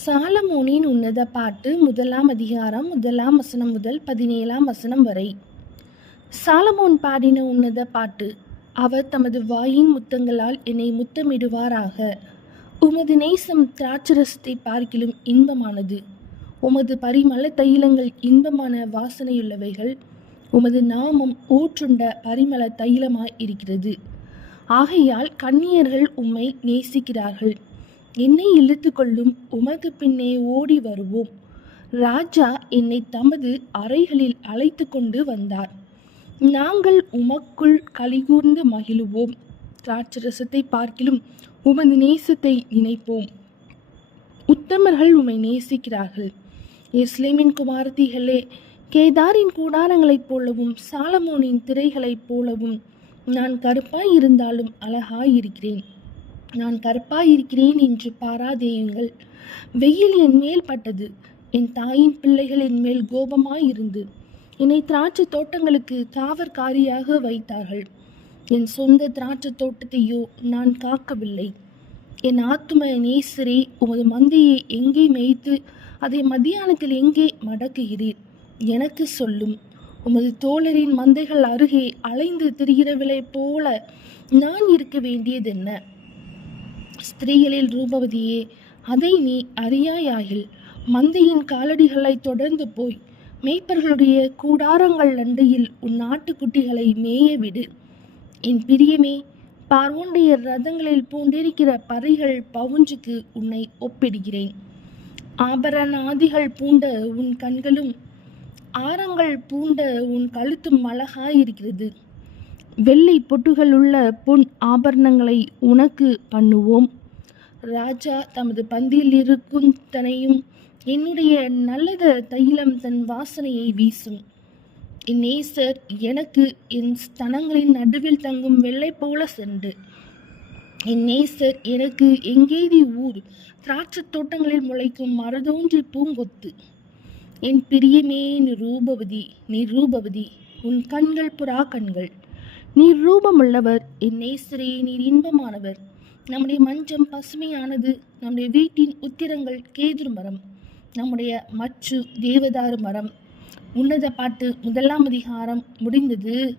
சாலமோனின் உன்னத பாட்டு முதலாம் அதிகாரம் முதலாம் வசனம் முதல் பதினேழாம் வசனம் வரை. சாலமோன் பாடின உன்னத பாட்டு அவர் தமது வாயின் முத்தங்களால் என்னை முத்தமிடுவாராக. உமது நேசம் திராட்சரசத்தை பார்க்கிலும் இன்பமானது. உமது பரிமள தைலங்கள் இன்பமான வாசனையுள்ளவைகள். உமது நாமம் ஊற்றுண்ட பரிமள தைலமாய் இருக்கிறது. ஆகையால் கன்னியர்கள் உம்மை நேசிக்கிறார்கள். என்னை இழுத்து கொள்ளும் உமது பின்னே ஓடி வருவோம். ராஜா என்னை தமது அறைகளில் அழைத்து கொண்டு வந்தார். நாங்கள் உமக்குள் கலிகூர்ந்து மகிழுவோம். திராட்சரசத்தை பார்க்கிலும் உமது நேசத்தை நினைப்போம். உத்தமர்கள் உம்மை நேசிக்கிறார்கள். இஸ்லேமின் குமாரத்திகளே கேதாரின் கூடாரங்களைப் போலவும் சாலமோனின் திரைகளைப் போலவும் நான் கருப்பாய் இருந்தாலும் அழகாய் இருக்கிறேன். நான் கருப்பாயிருக்கிறேன் என்று பாராதேயுங்கள். வெயில் என் மேல் பட்டது. என் தாயின் பிள்ளைகள் என் மேல் கோபமாயிருந்து என்னை திராட்சை தோட்டங்களுக்கு காவற்காரியாக வைத்தார்கள். என் சொந்த திராட்சை தோட்டத்தையோ நான் காக்கவில்லை. என் ஆத்தும நேசரே உமது மந்தையை எங்கே மேய்த்து அதை மத்தியானத்தில் எங்கே மடக்குகிறீர்? எனக்கு சொல்லும் உமது தோழரின் மந்தைகள் அருகே அலைந்து திரிகிறவளை போல நான் இருக்க வேண்டியதென்ன? ஸ்திரீகளில் ரூபவதியே அதை நீ அறியாயாகில். மந்தையின் காலடிகளை தொடர்ந்து போய் மேய்ப்பர்களுடைய கூடாரங்கள் அண்டையில் உன் நாட்டுக்குட்டிகளை மேய விடு. என் பிரியமே பார்வோனுடைய ரதங்களில் பூண்டிருக்கிற பறைகள் பவுஞ்சுக்கு உன்னை ஒப்பிடுகிறேன். ஆபரணாதிகள் பூண்ட உன் கண்களும் ஆரங்கள் பூண்ட உன் கழுத்தும் அழகாயிருக்கிறது. வெள்ளை பொட்டுகள் உள்ள பொன் ஆபரணங்களை உனக்கு பண்ணுவோம். ராஜா தமது பந்தியில் இருக்கும் தனையும் என்னுடைய நல்லத தைலம் தன் வாசனையை வீசும். என் நேசர் எனக்கு என் ஸ்தனங்களின் நடுவில் தங்கும் வெள்ளை போல சென்று. என் நேசர் எனக்கு எங்கேதி ஊர்? திராட்சைத் தோட்டங்களில் முளைக்கும் மரதோன்றி பூங்கொத்து. என் பிரியமே நீ ரூபவதி நீ ரூபவதி உன் கண்கள் புறா கண்கள். நீர் ரூபமுள்ளவர். என் நேசரே நீர் இன்பமானவர். நம்முடைய மஞ்சம் பசுமையானது நம்முடைய வீட்டின் உத்திரங்கள் கேதுரு மரம் நம்முடைய மச்சு தேவதாரு மரம். உன்னத பாட்டு முதலாம் அதிகாரம் முடிந்தது.